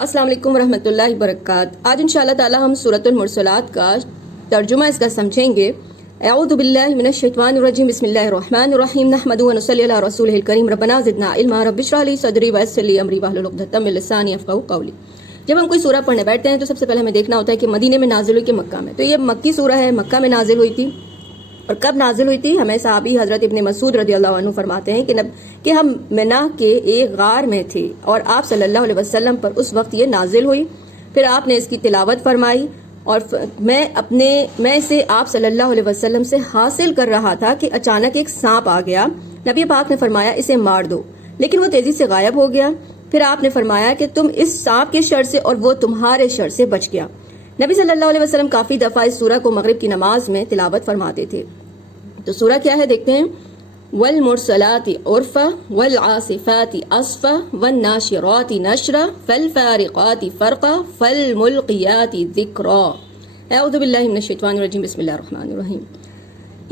अस्सलाम वालेकुम रहमतुल्लाहि वबरकात। आज इंशाअल्लाह ताला हम सूरतुल मुरसलात का तर्जुमा इसका समझेंगे। अऊज़ु बिल्लाहि मिनश शैतानिर रजीम, बिस्मिल्लाहिर रहमानिर रहीम, नहमदुहु व नुसल्ली अला रसूलिहिल करीम, रब्बना ज़िदना इल्मा, रब्बि इश्रह ली सदरी व यस्सिर ली अमरी वहलुल उक़दतम मिन लिसानी यफ़क़हू क़ौली। जब हम कोई सूरह पढ़ने बैठते हैं तो सबसे पहले हमें देखना होता है कि मदीने में नाजिल हुई कि मक्का में। तो ये मक्की सूरह है, मक्का में नाजिल हुई थी। और कब नाजिल हुई थी? हमें सहाबी हज़रत इब्न मसूद रज़ियल्लाहु अन्हु फरमाते हैं कि हम मिना के एक गार में थे और आप सल्लल्लाहु अलैहि वसल्लम पर उस वक्त ये नाजिल हुई। फिर आपने इसकी तिलावत फरमाई और मैं इसे आप सल्लल्लाहु अलैहि वसल्लम से हासिल कर रहा था कि अचानक एक सांप आ गया। नबी पाक ने फरमाया इसे मार दो, लेकिन वो तेजी से गायब हो गया। फिर आपने फरमाया कि तुम इस सांप के शर से और वो तुम्हारे शर से बच गया। नबी सल्लल्लाहु अलैहि वसल्लम काफी दफा इस सूरह को मगरिब की नमाज में तिलावत फरमाते थे। तो सूरह क्या है देखते हैं। वल मुरसलाति उर्फा वल आसिफाति अस्फा वन नाशिराति नशरा फल फारिकाति फरका फल मुल्कियाति ज़िक्रा। अऊज़ु बिल्लाहि मिनश शैतानिर रजीम, बिस्मिल्लाहिर रहमानिर रहीम।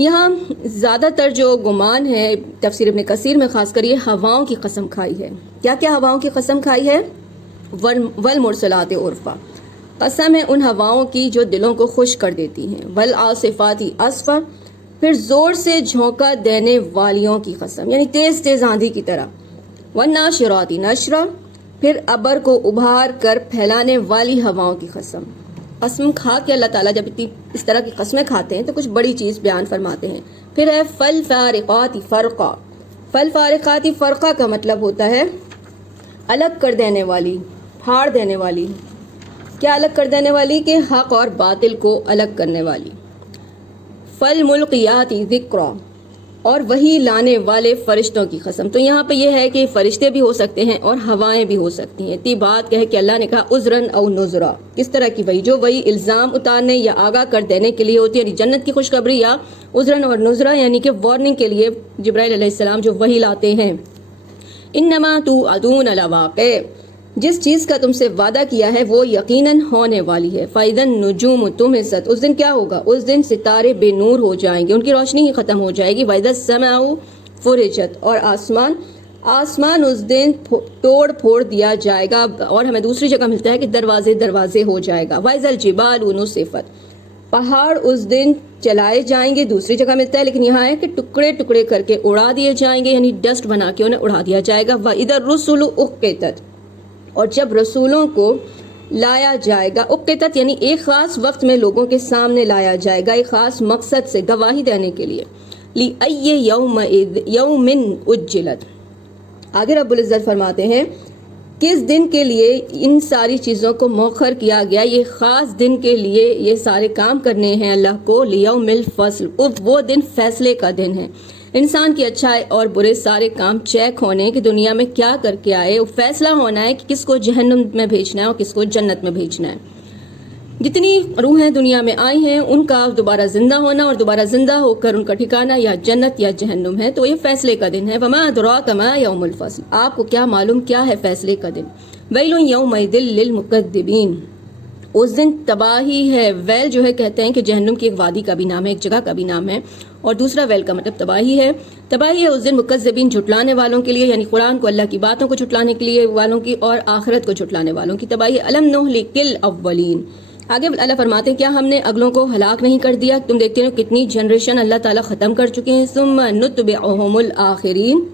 यहाँ ज़्यादातर जो गुमान है तफसीर इब्न कसीर में खासकर ये हवाओं की कसम खाई है। क्या क्या हवाओं की कसम खाई है? वल मुरसलाति उर्फा, कसम है उन हवाओं की जो दिलों को खुश कर देती हैं। वल आसिफाति अस्फा, फिर जोर से झोंका देने वालियों की कसम, यानी तेज तेज आंधी की तरह। वन नाशिराति नशरा, फिर अबर को उभार कर फैलाने वाली हवाओं की कसम। कसम खा के अल्लाह ताला जब इस तरह की कसमें खाते हैं तो कुछ बड़ी चीज बयान फरमाते हैं। फिर है फल फारिकाति फरका। फल फारिकाति फरका का मतलब होता है अलग कर देने वाली, फाड़ देने वाली। क्या अलग कर देने वाली? कि हक और बातिल को अलग करने वाली। फल मुल्कियाति ज़िक्रा, और वही लाने वाले फरिश्तों की कसम। तो यहाँ पे ये है कि फरिश्ते भी हो सकते हैं और हवाएं भी हो सकती हैं। इतनी बात कह के अल्लाह ने कहा उज़रन औ नुज़रा, किस तरह की वही? जो वही इल्ज़ाम उतारने या आगाह कर देने के लिए होती है, यानी जन्नत की खुशखबरी, या उज़रन और नुज़रा यानी कि वार्निंग के लिए जिब्राइल अलैहिस्सलाम जो वही लाते हैं। इन्नमा तुअदून लवाक़ि, जिस चीज का तुमसे वादा किया है वो यकीनन होने वाली है। फ़इज़न नुजूम तुमिसत, उस दिन क्या होगा? उस दिन सितारे बेनूर हो जाएंगे, उनकी रोशनी ही खत्म हो जाएगी। वइज़स समाउ फुरिजत, और आसमान उस दिन तोड़ फोड़ दिया जाएगा। और हमें दूसरी जगह मिलता है कि दरवाजे दरवाजे हो जाएगा। वइज़ल जिबालु नुसिफत, पहाड़ उस दिन चलाए जाएंगे। दूसरी जगह मिलता है, लेकिन यहाँ है कि टुकड़े टुकड़े करके उड़ा दिए जाएंगे, यानी डस्ट बना के उन्हें उड़ा दिया जाएगा। वइज़र रुसुलु उक़्क़ितत, और जब रसूलों को लाया जाएगा, उक़्क़ितत यानी एक खास वक्त में लोगों के सामने लाया जाएगा, एक खास मकसद से गवाही देने के लिए। ली अय्य यौमिन उज्जिलत, आगे रब्बुल इज़्ज़त फरमाते हैं किस दिन के लिए इन सारी चीज़ों को मौखर किया गया। ये खास दिन के लिए ये सारे काम करने हैं अल्लाह को। लियौमिल फ़स्ल, वो दिन फैसले का दिन है। इंसान की अच्छाई और बुरे सारे काम चेक होने कि दुनिया में क्या करके आए, फैसला होना है कि किसको जहन्नुम में भेजना है और किसको जन्नत में भेजना है। जितनी रूहें दुनिया में आई हैं उनका दोबारा जिंदा होना और दोबारा जिंदा होकर उनका ठिकाना या जन्नत या जहन्नुम है। तो ये फैसले का दिन है। वमा अदराका मा यौमुल फ़स्ल, आपको क्या मालूम क्या है फैसले का दिन? वैलुन यौमइज़िल लिल मुकद्दिबीन, उस दिन तबाही है। वैल जो है कहते हैं कि जहन्नुम की एक वादी का भी नाम है, एक जगह का भी नाम है, और दूसरा वैल का मतलब तबाही है। तबाही है उस दिन मुकज़्ज़िबीन, झुटलाने वालों के लिए, यानी कुरान को, अल्लाह की बातों को झुटलाने के लिए वालों की, और आखिरत को झुटलाने वालों की तबाही। अलम नुहलिकिल अव्वलीन, आगे अल्लाह फरमाते हैं क्या हमने अगलों को हलाक नहीं कर दिया? तुम देखते हो कितनी जनरेशन अल्लाह ताला ख़त्म कर चुके हैं। सुम्मा नुत्बिउहुमुल आखिरीन,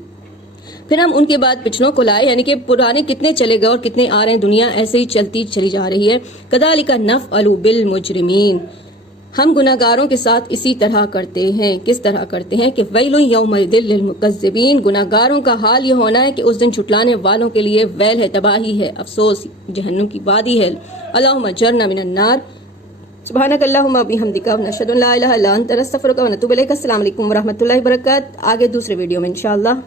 फिर हम उनके बाद पिछड़ों को लाए, यानी कि पुराने कितने चले गए और कितने आ रहे हैं। दुनिया ऐसे ही चलती चली जा रही है। कदालिका नफ़अलु बिल मुजरिमीन, हम गुनाहगारों के साथ इसी तरह करते हैं। किस तरह करते हैं? कि वैलुन यौमइज़िल लिल मुकज़्ज़िबीन, गुनाहगारों का हाल ये होना है कि उस दिन झुटलाने वालों के लिए वैल है, तबाही है, अफसोस, जहन्नुम की वादी है। अल्लाहुम्मा अजरना मिनन नार, सुब्हानक अल्लाहुम्मा बिहम्दिका व नशहदु अन ला इलाहा इल्ला अंता नस्तगफिरुका व नतूबु इलैक। अस्सलामु अलैकुम व रहमतुल्लाहि व बरकातहू। आगे दूसरे वीडियो में इंशाअल्लाह।